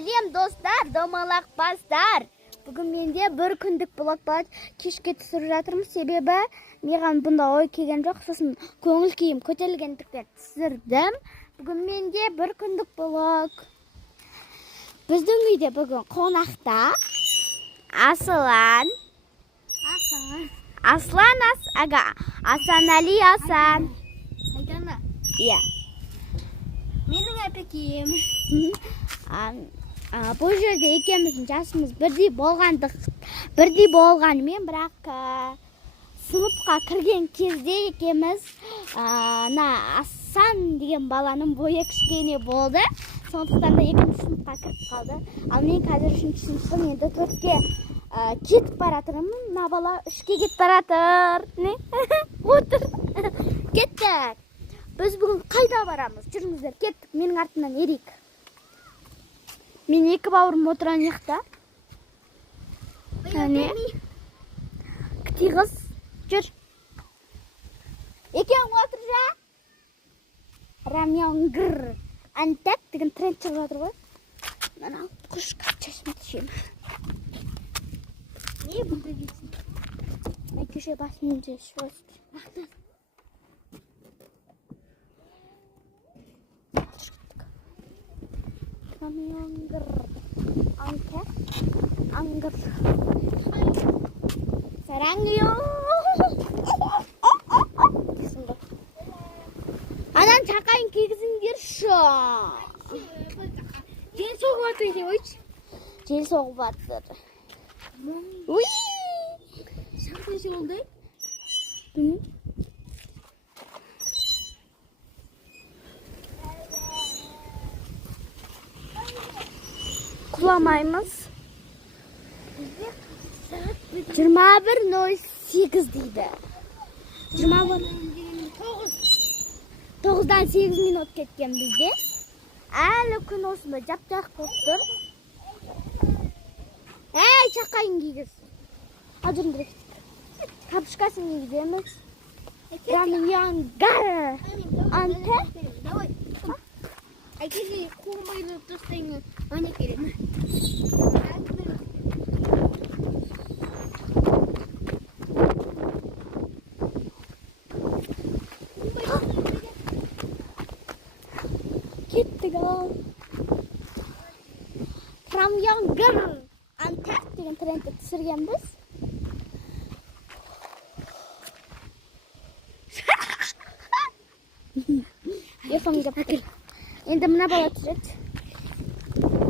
сәлем достар, домалақ бастар. Бүгін менде бір күндік блог болады. Кешке түсіріп жатырмын, себебі маған бұнда ой келген жоқ. Сосын көңіл күйім көтерілгендіктен түсірдім. Бүгін менде бір күндік блог. Біздің үйде бүгін қонақта Асылан, Асанали Асан. Иә. Менің әпекем. Бұл жерде екеуміздің жасымыз бірдей болғанымен, бірақ сыныпқа кірген кезде екеуміз Асан деген баланың бойы кішкене болды. Сондықтан да екінші сыныпқа кіріп қалды. Ал мен қазір үшінші сыныппын, енді 4-ке кетіп баратырмын. Мына бала 3-ке кетіп баратыр. Не? Отыр. Кеттік. Біз бүгін қайда барамыз? Жүріңіздер, кеттік. Менің артымнан ерейік. Мен екі бауырым отырған жақта. Кіти қыз, жүр. Екеуің отыр жа. Рамянгыр. Антак деген тренд шығып жатыр ғой. Мен алып құш капчасымды ішемін. Не бұнда дейсің? Мен кеше басымды шөстім. Рамянгыр. Антак. Ангыр. Сараңйо. Анан чакайын кигізіңдерші. Жел соғып жатыр деп ойшы. Жел соғып жатыр. Уй! Сағат неше болды? Құламаймыз. 21:08 дейді. 9-дан 8 минут кеткен бізде. Әлі күн осында жап-жақ болып тұр. Әй, чақайын кигіз. Ажырындыр ектік. Капшкасын кигіземіз. Рамянгар. Анте? Әкеге қуырмайды тастайын. Ане керем. Кеттік ал. Рамянгар. Анте деген трендті түсірген біз. Ефамға пәкіл. Енді мына бала түсіреді.